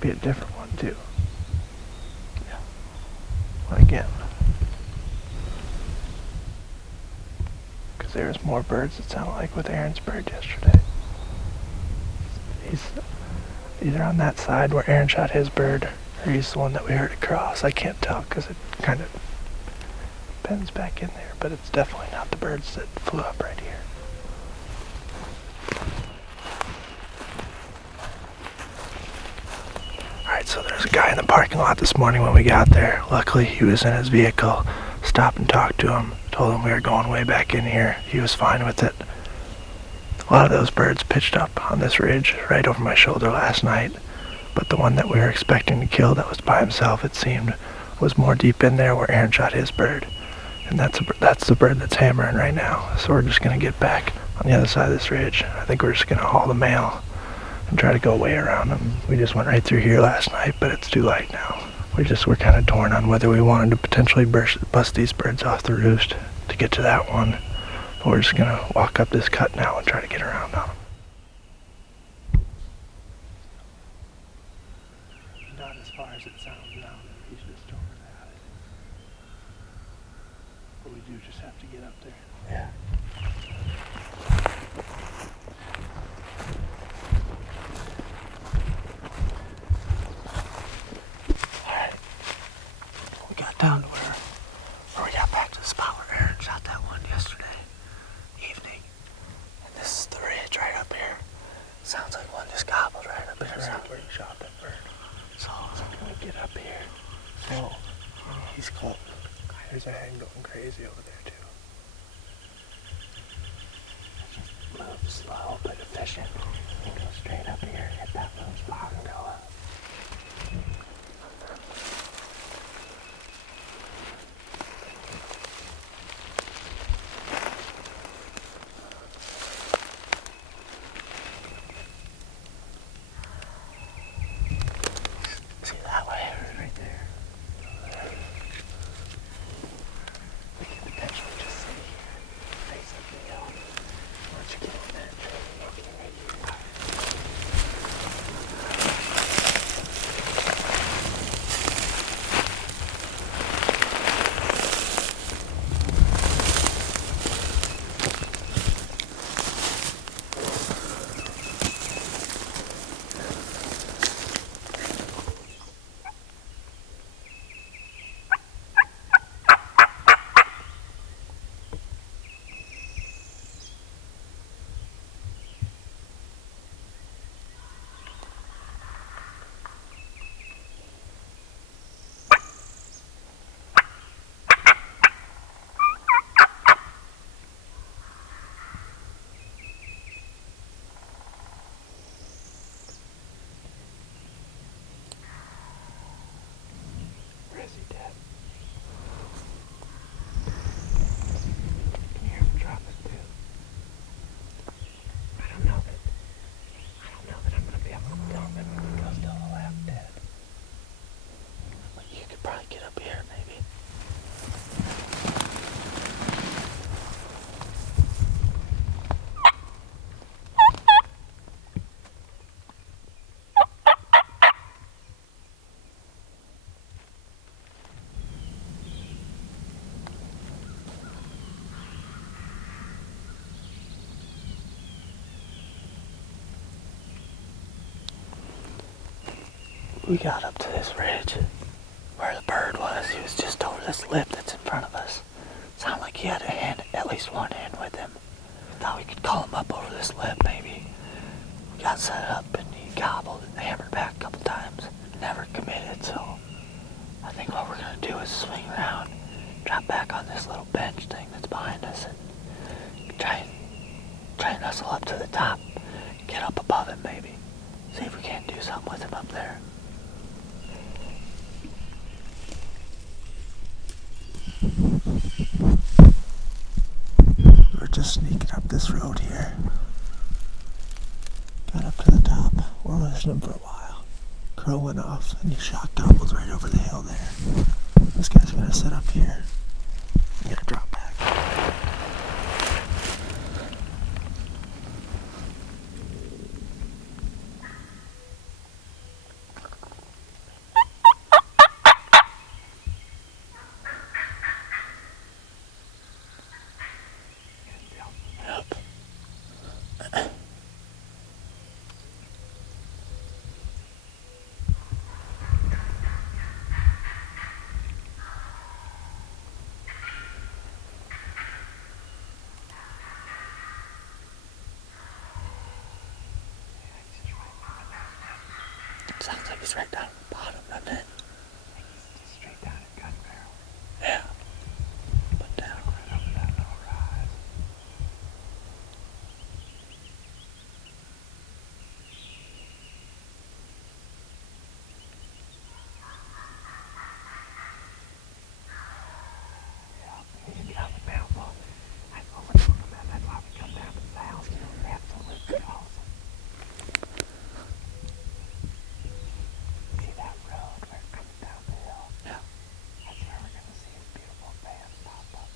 might be a different one too. Yeah. Well, again, because there was more birds, it sounded like, with Aaron's bird yesterday. He's either on that side where Aaron shot his bird, or he's the one that we heard across. I can't tell because it kind of bends back in there, but it's definitely not the birds that flew up right here. Alright, so there's a guy in the parking lot this morning when we got there. Luckily, he was in his vehicle. Stopped and talked to him. Told him we were going way back in here. He was fine with it. A lot of those birds pitched up on this ridge right over my shoulder last night. But the one that we were expecting to kill that was by himself, it seemed, was more deep in there where Aaron shot his bird. And that's the bird that's hammering right now. So we're just going to get back on the other side of this ridge. I think we're just going to haul the male and try to go way around them. We just went right through here last night, but it's too late now. We're kind of torn on whether we wanted to potentially bust these birds off the roost to get to that one. But we're just going to walk up this cut now and try to get around on them. Not as far as it sounds now. He's just over that. But we do just have to get up there. Yeah. Alright. We got down to where we got back to the spot where Aaron shot that one yesterday evening. And this is the ridge right up here. Sounds like one just gobbled right up here. Right where you shot that bird. So I'm gonna get up here. So he's close. There's a hen going crazy over there too. Just move slow but efficient. And go straight up here, hit that little spot and go up. See that way? Right there. We can potentially just sit here, face up the hill. Once you get in that tree, okay, right here. Where is he dead? Can you hear him drop it too? I don't know that I'm gonna be able to tell him if he goes down the lap dead. But you could probably get up here maybe. We got up to this ridge where the bird was. He was just over this lip that's in front of us. Sounded like he had a hen, at least one hen with him. Thought we could call him up over this lip maybe. We got set up and he gobbled and hammered back a couple times. Never committed, so I think what we're gonna do is swing around, drop back on this little bench thing that's behind us and try and hustle up to the top, get up above him maybe. See if we can't do something with him up there. We're just sneaking up this road here. Got up to the top. We're listening for a while. Crow went off and he shot gobbles right over the hill there. This guy's gonna sit up here. I'm gonna drop back. Sounds like he's right down at the bottom, doesn't it? I think he's just straight down at gun barrel. Yeah. But down. Right over that little rise. Yeah, he's got the mouthful. That's what we're talking about. That's why we come down to the house. Absolutely awesome. See that road where it comes down the hill? Yeah. That's where we're gonna see his beautiful van pop up.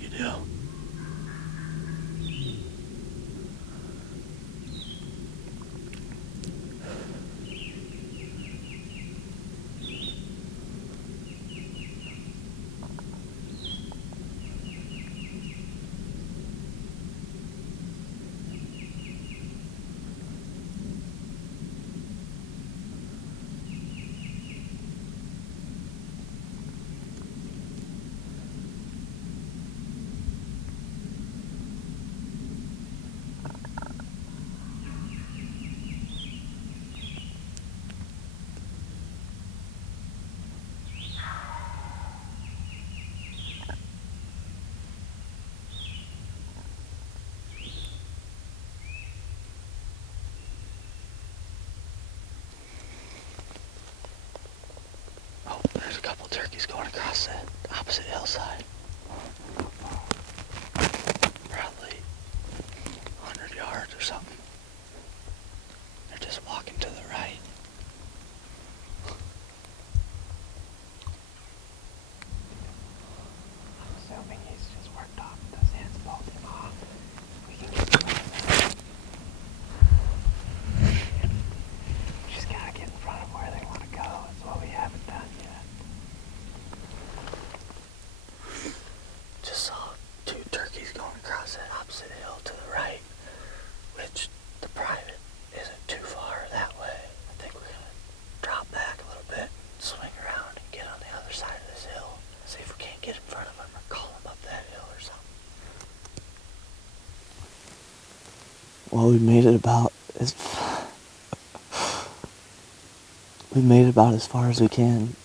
You do? Oh, there's a couple turkeys going across that opposite hillside. Probably 100 yards or something. They're just walking to the right. I'm assuming he's just worked off those hens, pulled him off. We can get him right there. Just gotta get in front of where they want to go. That's what we haven't done yet. Just saw 2 turkeys going across that opposite hill to the right, which the private isn't too far that way. I think we're gonna drop back a little bit, swing around, and get on the other side of this hill. See if we can't get in front of them or call them up that hill or something. Well, we made it about as far as we can.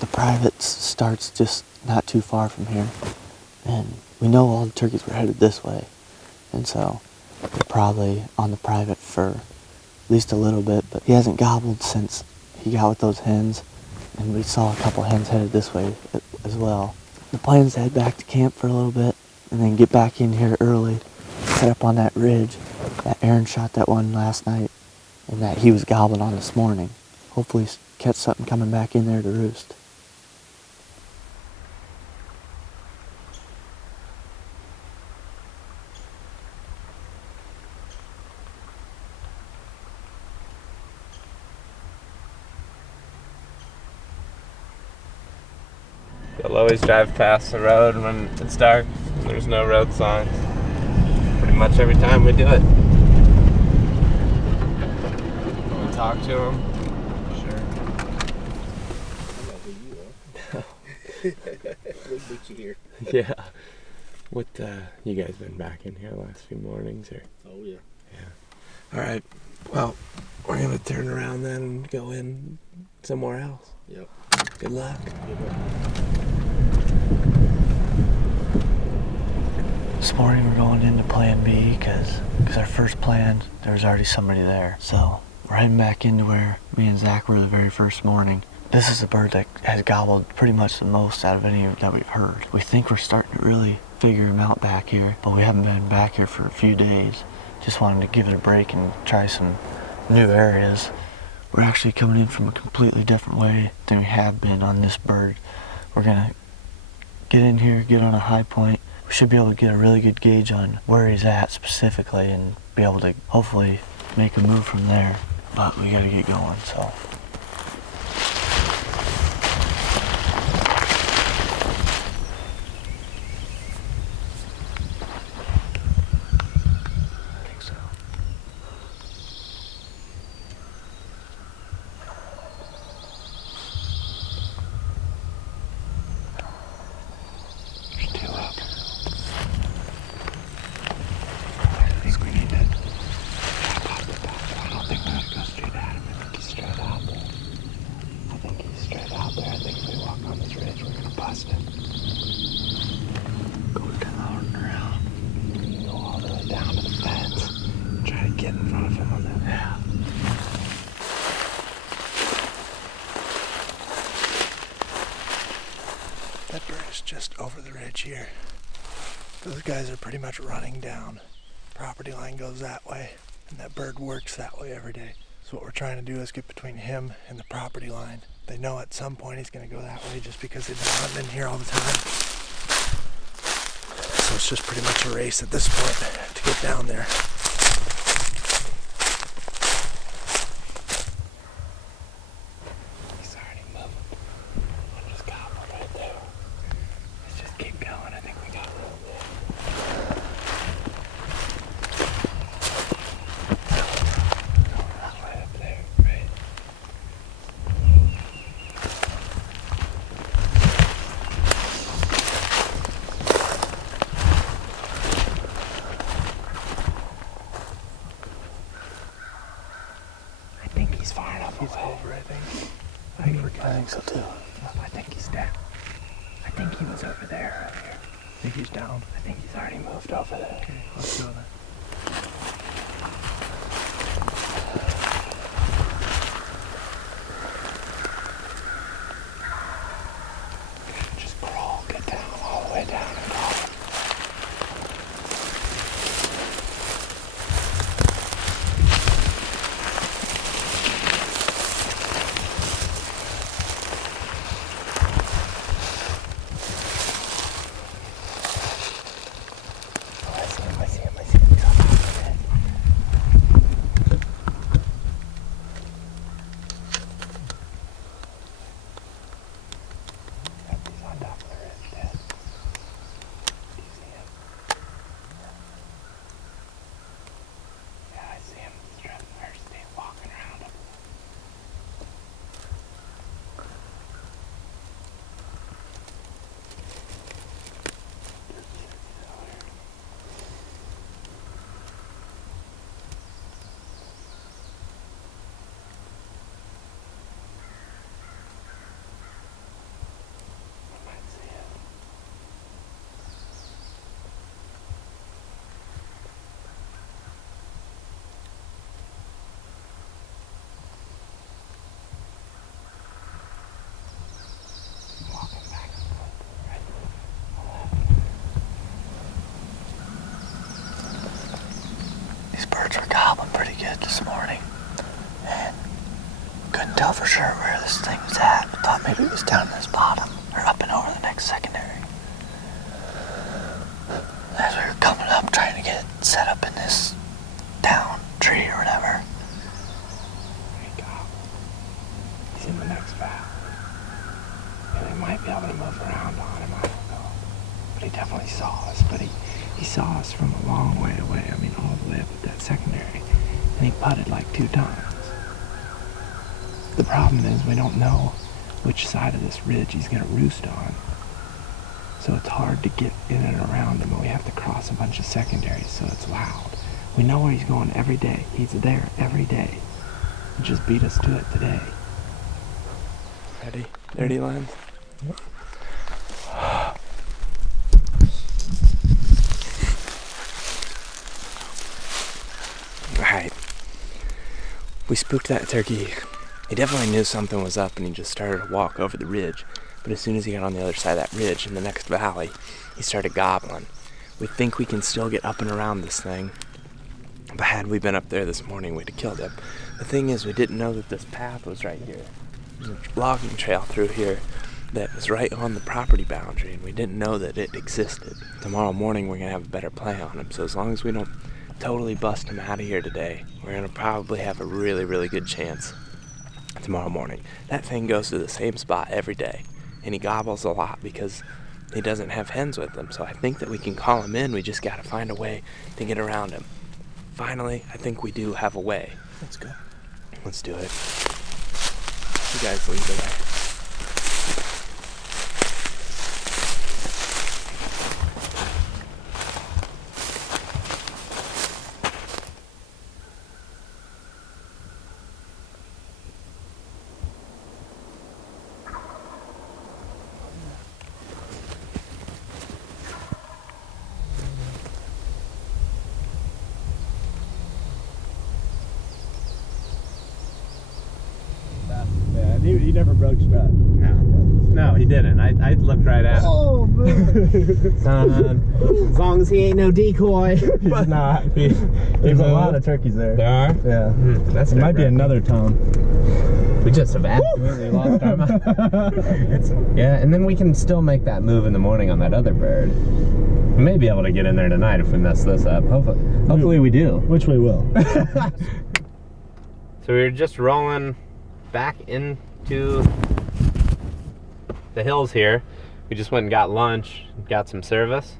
The private starts just not too far from here, and we know all the turkeys were headed this way, and so we're probably on the private for at least a little bit, but he hasn't gobbled since he got with those hens, and we saw a couple hens headed this way as well. The plan is to head back to camp for a little bit, and then get back in here early, set up on that ridge that Aaron shot that one last night, and that he was gobbling on this morning. Hopefully catch something coming back in there to roost. They'll always drive past the road when it's dark and there's no road signs. Pretty much every time we do it. Can we talk to them? Here. Yeah. What, you guys been back in here the last few mornings, or? Oh, yeah. Yeah. Alright, well, we're gonna turn around then and go in somewhere else. Yep. Good luck. This morning we're going into plan B because our first plan, there was already somebody there. So we're heading back into where me and Zach were the very first morning. This is the bird that has gobbled pretty much the most out of any that we've heard. We think we're starting to really figure him out back here, but we haven't been back here for a few days. Just wanted to give it a break and try some new areas. We're actually coming in from a completely different way than we have been on this bird. We're gonna get in here, get on a high point. We should be able to get a really good gauge on where he's at specifically and be able to hopefully make a move from there. But we gotta get going, so. Those guys are pretty much running down. Property line goes that way, and that bird works that way every day. So what we're trying to do is get between him and the property line. They know at some point he's going to go that way just because they've been hunting in here all the time. So it's just pretty much a race at this point to get down there. He's already moving. I'll just gobble right there. Let's just keep going. I think we got a little bit. Right up there, right? I think he's far enough away. He's over, I think. I think so too. I think he's down. I think he was over there earlier. I think he's down. I think he's already moved over there. Okay, let's go then. Just crawl, get down, all the way down and crawl. I see him. He's on top of it. Yep, he's on top of the ridge, Dad. Do you see him? Yeah, I see him. He's walking around him. I might see him. Walking back and forth, right? These birds were gobbling pretty good this morning, and couldn't tell for sure where this thing was at. Thought maybe it was down in this bottom or up and over the next secondary. As we were coming up, trying to get set up in this down tree or whatever. There you go. He's in the next valley. And they might be able to move around on him, I don't know. But he definitely saw us. But he saw us from a long way away. I mean, all the way up at that secondary. And he putted like 2 times. The problem is we don't know which side of this ridge he's going to roost on. So it's hard to get in and around him, and we have to cross a bunch of secondaries, so it's loud. We know where he's going every day. He's there every day. He just beat us to it today. Ready? Dirty lines? Alright. We spooked that turkey. He definitely knew something was up, and he just started to walk over the ridge. But as soon as he got on the other side of that ridge in the next valley, he started gobbling. We think we can still get up and around this thing. But had we been up there this morning, we'd have killed him. The thing is, we didn't know that this path was right here. There's a logging trail through here that was right on the property boundary, and we didn't know that it existed. Tomorrow morning, we're going to have a better play on him. So as long as we don't totally bust him out of here today, we're going to probably have a really, really good chance tomorrow morning. That thing goes to the same spot every day, and he gobbles a lot because he doesn't have hens with him. So I think that we can call him in. We just got to find a way to get around him. Finally, I think we do have a way. Let's go. Let's do it. You guys lead the way. never broke strut. No, he didn't. I looked right at him. Oh, man. As long as he ain't no decoy. He's not. There's a lot of turkeys there. There are? Yeah. That's It might be another tone. We just have absolutely lost our mind. Yeah, and then we can still make that move in the morning on that other bird. We may be able to get in there tonight if we mess this up. Hopefully we do. Which we will. So we were just rolling back into the hills here. We just went and got lunch, got some service,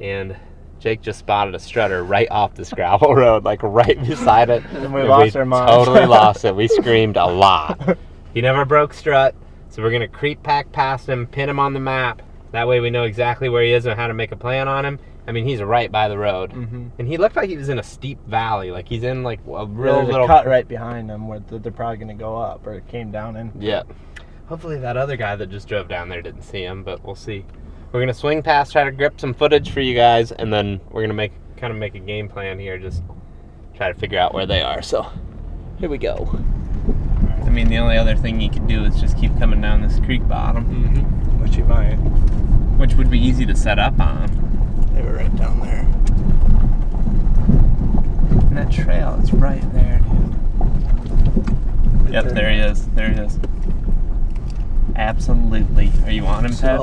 and Jake just spotted a strutter right off this gravel road, like right beside it. And we lost our mind. Totally lost it. We screamed a lot. He never broke strut, so we're gonna creep pack past him, pin him on the map. That way we know exactly where he is and how to make a plan on him. I mean, he's right by the road. And he looked like he was in a steep valley, like he's in like a real There's little a cut right behind them where they're probably going to go up, or it came down in. Yeah. Hopefully that other guy that just drove down there didn't see him, but we'll see. We're gonna swing past, try to grip some footage for you guys, and then we're gonna kind of make a game plan here, just try to figure out where they are. So here we go. I mean, the only other thing you can do is just keep coming down this creek bottom, Which you might. which would be easy to set up on. They were right down there. And that trail is right there, dude. Yep, there he is. There he is. Absolutely. Are you on him, Ted?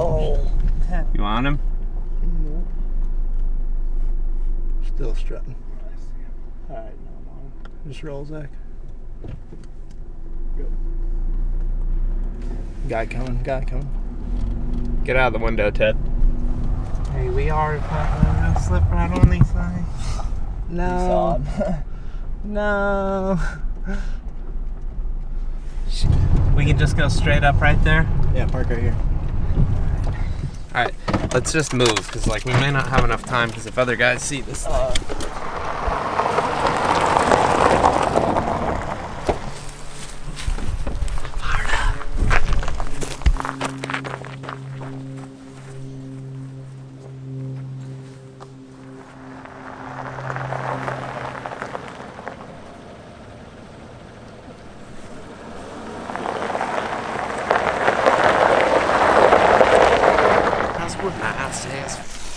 You on him? No. Still strutting. Alright, no, I'm on him. Just roll, Zach. Good. Guy coming, guy coming. Get out of the window, Ted. Hey, we are gonna slip right on these things. No. No. We can just go straight up right there. Yeah, park right here. All right, let's just move, because like we may not have enough time, because if other guys see this thing.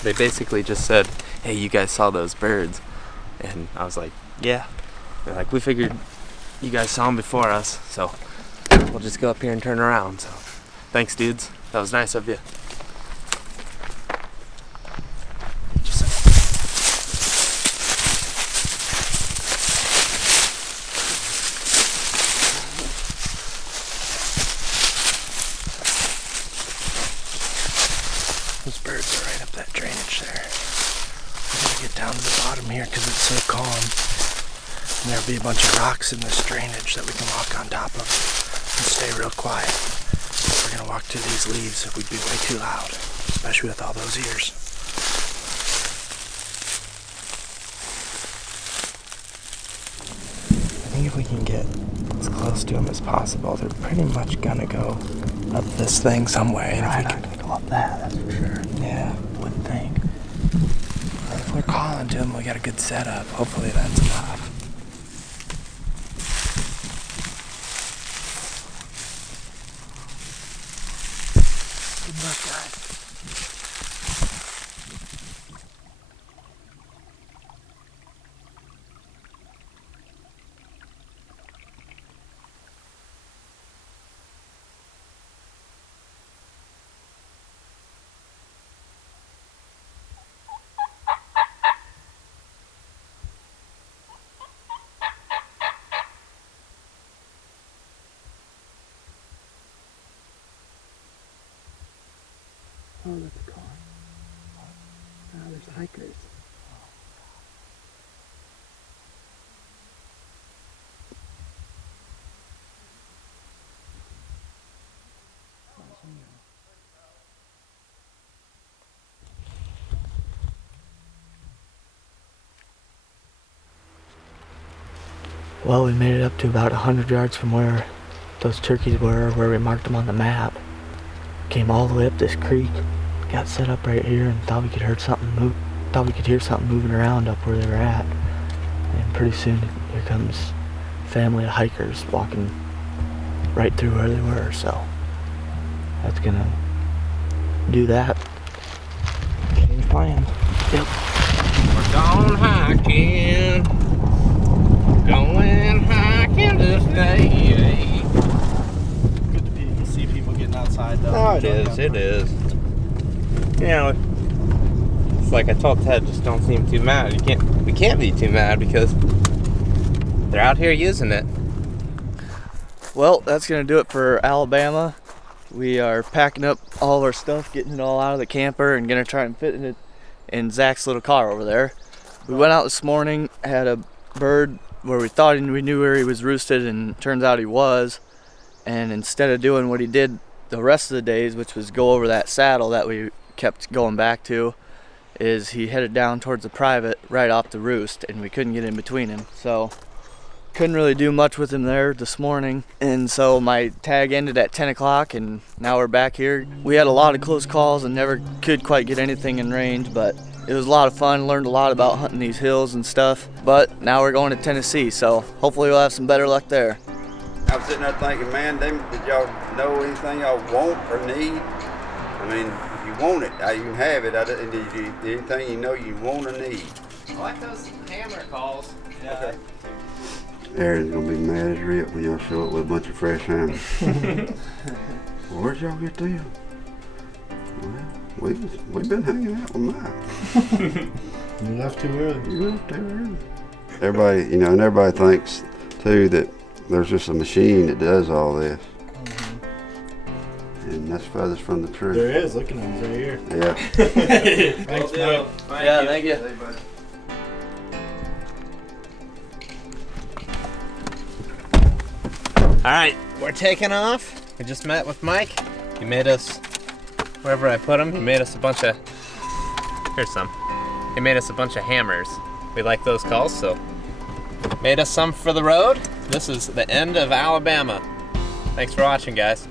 They basically just said, hey, you guys saw those birds? And I was like, yeah. They're like, we figured you guys saw them before us, so we'll just go up here and turn around. So thanks, dudes. That was nice of you. Those birds are right up that drainage there. We're gonna get down to the bottom here because it's so calm. And there'll be a bunch of rocks in this drainage that we can walk on top of and stay real quiet. If we're gonna walk through these leaves, it would be way too loud, especially with all those ears. I think if we can get as close to them as possible, they're pretty much gonna go up this thing somewhere. And if we can go up that, that's for sure. Yeah. Wouldn't think. If we're calling to them, we got a good setup. Hopefully that's enough. Good luck, guys. Oh, that's a car. Oh, there's hikers. Well, we made it up to about 100 yards from where those turkeys were, where we marked them on the map. Came all the way up this creek, got set up right here, and thought we could hear something moving around up where they were at. And pretty soon, here comes a family of hikers walking right through where they were, so that's gonna do that. Change plan. Yep. We're going hiking. Going hiking this day. Good to see people getting outside though. Oh, it is. It is. You know, it's like I told Ted, just don't seem too mad. We can't be too mad because they're out here using it. Well, that's gonna do it for Alabama. We are packing up all of our stuff, getting it all out of the camper, and gonna try and fit it in Zach's little car over there. We went out this morning, had a bird where we knew where he was roosted, and turns out he was. And instead of doing what he did the rest of the days, which was go over that saddle that we kept going back to, is he headed down towards the private right off the roost, and we couldn't get in between him. So couldn't really do much with him there this morning, and so my tag ended at 10 o'clock, and now we're back here. We had a lot of close calls and never could quite get anything in range, but it was a lot of fun. Learned a lot about hunting these hills and stuff, but now we're going to Tennessee, so hopefully we'll have some better luck there. I was sitting there thinking, man, did y'all know anything y'all want or need? I mean, if you want it, you can have it. Anything you know you want or need. I like those hammer calls. Yeah. Okay. Aaron's gonna be mad as rip when y'all show up with a bunch of fresh hammers. Well, where'd y'all get them? Well, we've been hanging out with mine. You left too early. You left too early. Everybody, and everybody thinks too that there's just a machine that does all this. And that's furthest from the truth. There is. Look at him. He's right here. Yeah. Thanks, Mike. Yeah, thank you. Hey, buddy. All right, we're taking off. We just met with Mike. He made us, wherever I put him, he made us a bunch of, here's some. He made us a bunch of hammers. We like those calls, so made us some for the road. This is the end of Alabama. Thanks for watching, guys.